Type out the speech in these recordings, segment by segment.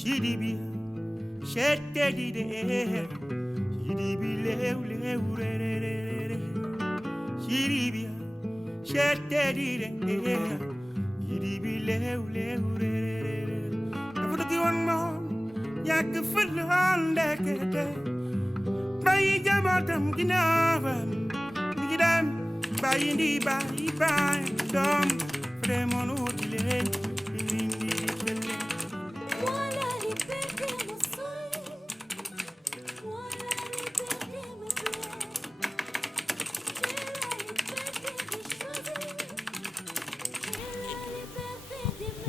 Shiribi, Shetty, Shiribi, Shiribi, Shetty, Shiribi, one more, Yak full on deck. By Jamatam Ginavan, Nigidam, by Indi, by Dom, Fremon Udile.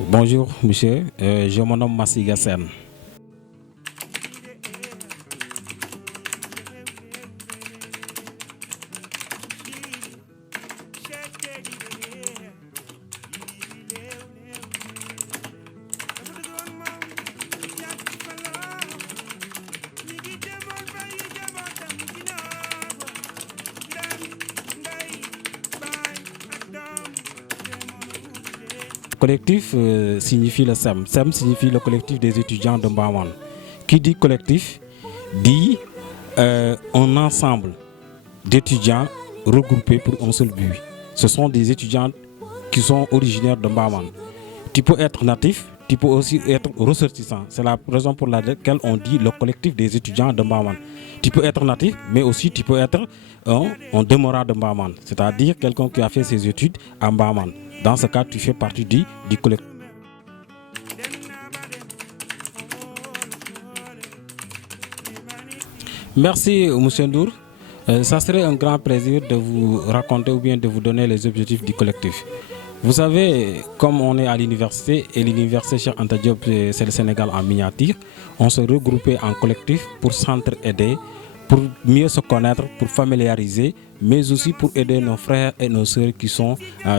Bonjour monsieur, je me nomme Massiga Sen. Collectif signifie le SEM. SEM signifie le collectif des étudiants de Mbawan. Qui dit collectif dit un ensemble d'étudiants regroupés pour un seul but. Ce sont des étudiants qui sont originaires de Mbawan. Tu peux être natif, tu peux aussi être ressortissant. C'est la raison pour laquelle on dit le collectif des étudiants de Mbawan. Tu peux être natif, mais aussi tu peux être un demeurant de Mbawan, c'est-à-dire quelqu'un qui a fait ses études à Mbawan. Dans ce cas, tu fais partie du collectif. Merci, M. Ndour. Ça serait un grand plaisir de vous raconter ou bien de vous donner les objectifs du collectif. Vous savez, comme on est à l'université, et l'université Cheikh Anta Diop, c'est le Sénégal en miniature, on se regroupait en collectif pour s'entraider, pour mieux se connaître, pour familiariser, mais aussi pour aider nos frères et nos sœurs qui sont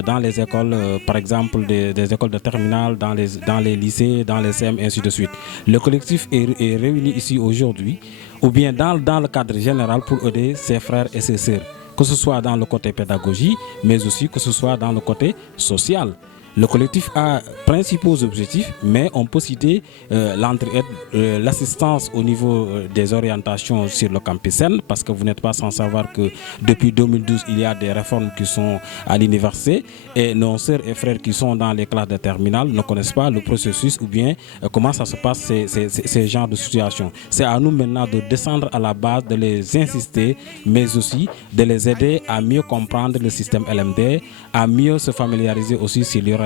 dans les écoles, par exemple des écoles de terminale, dans les lycées, dans les CM, ainsi de suite. Le collectif est réuni ici aujourd'hui, ou bien dans le cadre général pour aider ses frères et ses sœurs, que ce soit dans le côté pédagogie, mais aussi que ce soit dans le côté social. Le collectif a principaux objectifs, mais on peut citer l'entraide, l'assistance au niveau des orientations sur le campus Sen, parce que vous n'êtes pas sans savoir que depuis 2012, il y a des réformes qui sont à l'université et nos sœurs et frères qui sont dans les classes de terminale ne connaissent pas le processus ou bien comment ça se passe ces genres de situations. C'est à nous maintenant de descendre à la base, de les insister, mais aussi de les aider à mieux comprendre le système LMD, à mieux se familiariser aussi sur l'orientation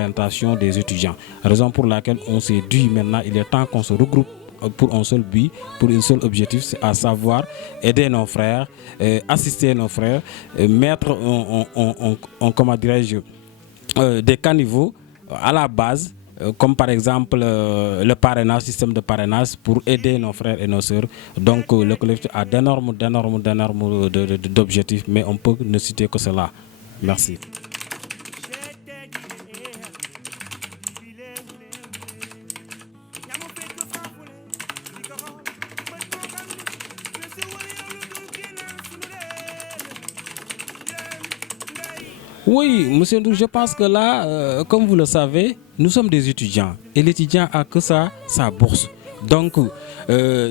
des étudiants. Raison pour laquelle on s'est dit maintenant, il est temps qu'on se regroupe pour un seul but, pour un seul objectif, c'est à savoir aider nos frères, assister nos frères, mettre comment dirais-je, des caniveaux à la base, comme par exemple le parrainage, système de parrainage pour aider nos frères et nos sœurs. Donc le collectif a d'énormes d'objectifs, mais on peut ne citer que cela. Merci. Oui, monsieur Ndour, je pense que là, comme vous le savez, nous sommes des étudiants et l'étudiant a que sa bourse. Donc,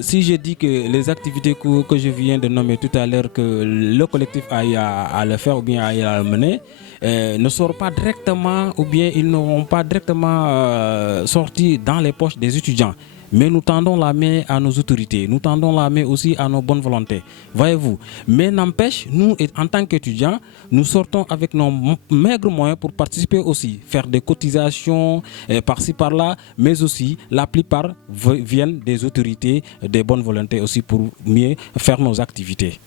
si je dis que les activités que je viens de nommer tout à l'heure, que le collectif a à le faire ou bien à le mener, ne sortent pas directement ou bien ils n'auront pas directement sorti dans les poches des étudiants. Mais nous tendons la main à nos autorités, nous tendons la main aussi à nos bonnes volontés, voyez-vous. Mais n'empêche, nous, en tant qu'étudiants, nous sortons avec nos maigres moyens pour participer aussi, faire des cotisations par-ci par-là, mais aussi la plupart viennent des autorités, des bonnes volontés aussi pour mieux faire nos activités.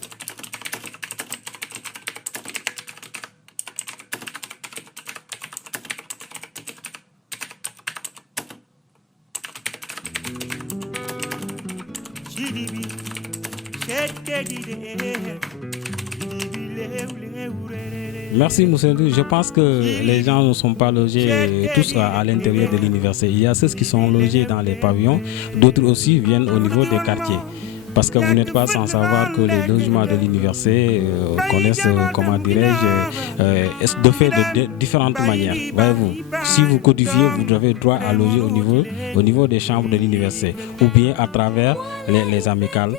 Merci Moussendou. Je pense que les gens ne sont pas logés tous à l'intérieur de l'université. Il y a ceux qui sont logés dans les pavillons, d'autres aussi viennent au niveau des quartiers. Parce que vous n'êtes pas sans savoir que les logements de l'université connaissent, comment dirais-je, de fait de différentes manières. Voyez-vous, si vous codifiez, vous avez droit à loger au niveau des chambres de l'université, ou bien à travers les amicales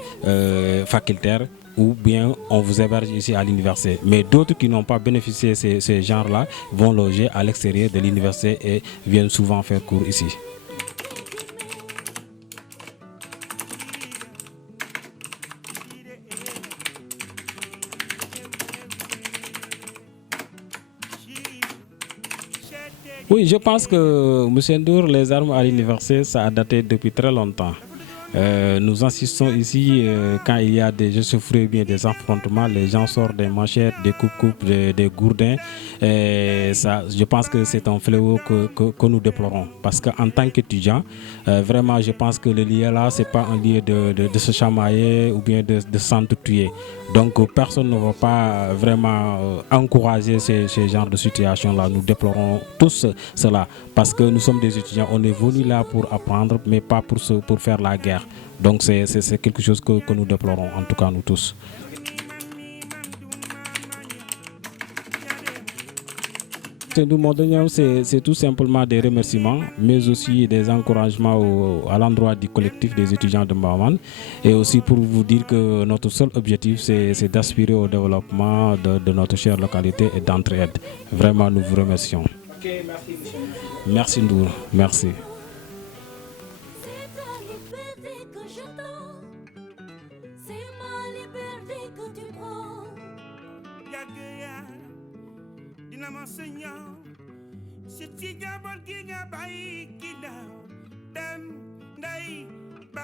facultaires, ou bien on vous héberge ici à l'université. Mais d'autres qui n'ont pas bénéficié de ces genres-là vont loger à l'extérieur de l'université et viennent souvent faire cours ici. Oui, je pense que, M. Ndour, les armes à l'université, ça a daté depuis très longtemps. Nous insistons ici, quand il y a des échauffourées, bien des affrontements, les gens sortent des manchettes, des coupes-coupes, des gourdins. Je pense que c'est un fléau que nous déplorons. Parce qu'en tant qu'étudiant, vraiment, je pense que le lieu là, ce n'est pas un lieu de se chamailler ou bien de s'entretuer. Donc, personne ne va pas vraiment encourager ces genres de situations-là. Nous déplorons tous cela. Parce que nous sommes des étudiants, on est venus là pour apprendre, mais pas pour faire la guerre. Donc c'est quelque chose que nous déplorons, en tout cas nous tous. C'est tout simplement des remerciements, mais aussi des encouragements à l'endroit du collectif des étudiants de Mbaman. Et aussi pour vous dire que notre seul objectif, c'est d'aspirer au développement de notre chère localité et d'entraide. Vraiment, nous vous remercions. Okay, merci, monsieur. Merci Ndour, merci. Dem